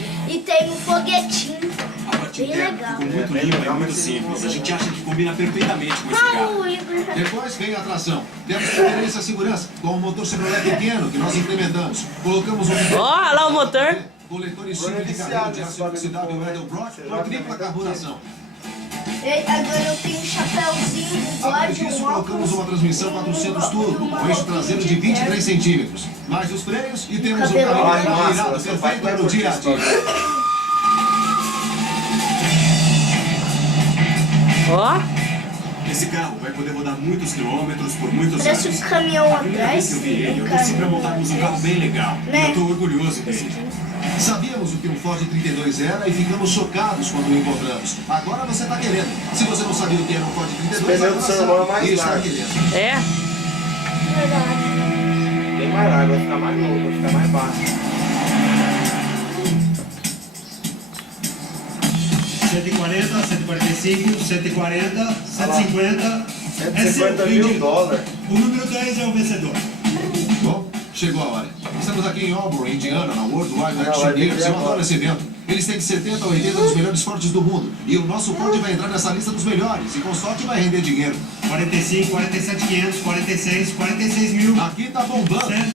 foguete e tem um foguetinho. A parte Bem interna legal. ficou muito limpa e muito simples. A gente acha que combina perfeitamente com esse carro. O Igor já... Depois vem a tração. Temos preferência à segurança, com um motor Chevrolet pequeno que nós implementamos. Colocamos um... Ó, olha lá o motor. Coletor estilo de carreira de aço inoxidável Edelbrock com tripla carburação. Agora eu tenho um chapéuzinho, um Além bode, disso, um colocamos óculos. uma transmissão 400 turbo, com eixo traseiro de 23 centímetros. Mais os freios e temos um Cabelo. carro Nossa, virado seu pai perfeito vai para o dia a curtir dia. Ó. Esse carro vai poder rodar muitos quilômetros por muitos Parece anos. um caminhão A primeira vez atrás. que eu vi ele, eu torci pra montarmos um carro bem legal. E Né? eu tô orgulhoso dele. Sabíamos o que um Ford 32 era e ficamos chocados quando o encontramos. Agora você está querendo. Se você não sabia o que era um Ford 32, pneu do agora seu irmão é sabe. mais E está largo. querendo. É. Verdade. Bem mais largo, vai ficar mais louco, vai ficar mais baixo. 140, 145, 140, 150. 150 mil dólares. O número 10 é o vencedor. Bom, chegou a hora. Estamos aqui em Auburn, Indiana, na World Wide Não, Action vai ter Games. que Eu agora. adoro esse evento. Eles têm de 70 a 80 dos melhores Fords do mundo. E o nosso Ford vai entrar nessa lista dos melhores. E com sorte vai render dinheiro. 45, 47, 500, 46, 46 mil. Aqui tá bombando.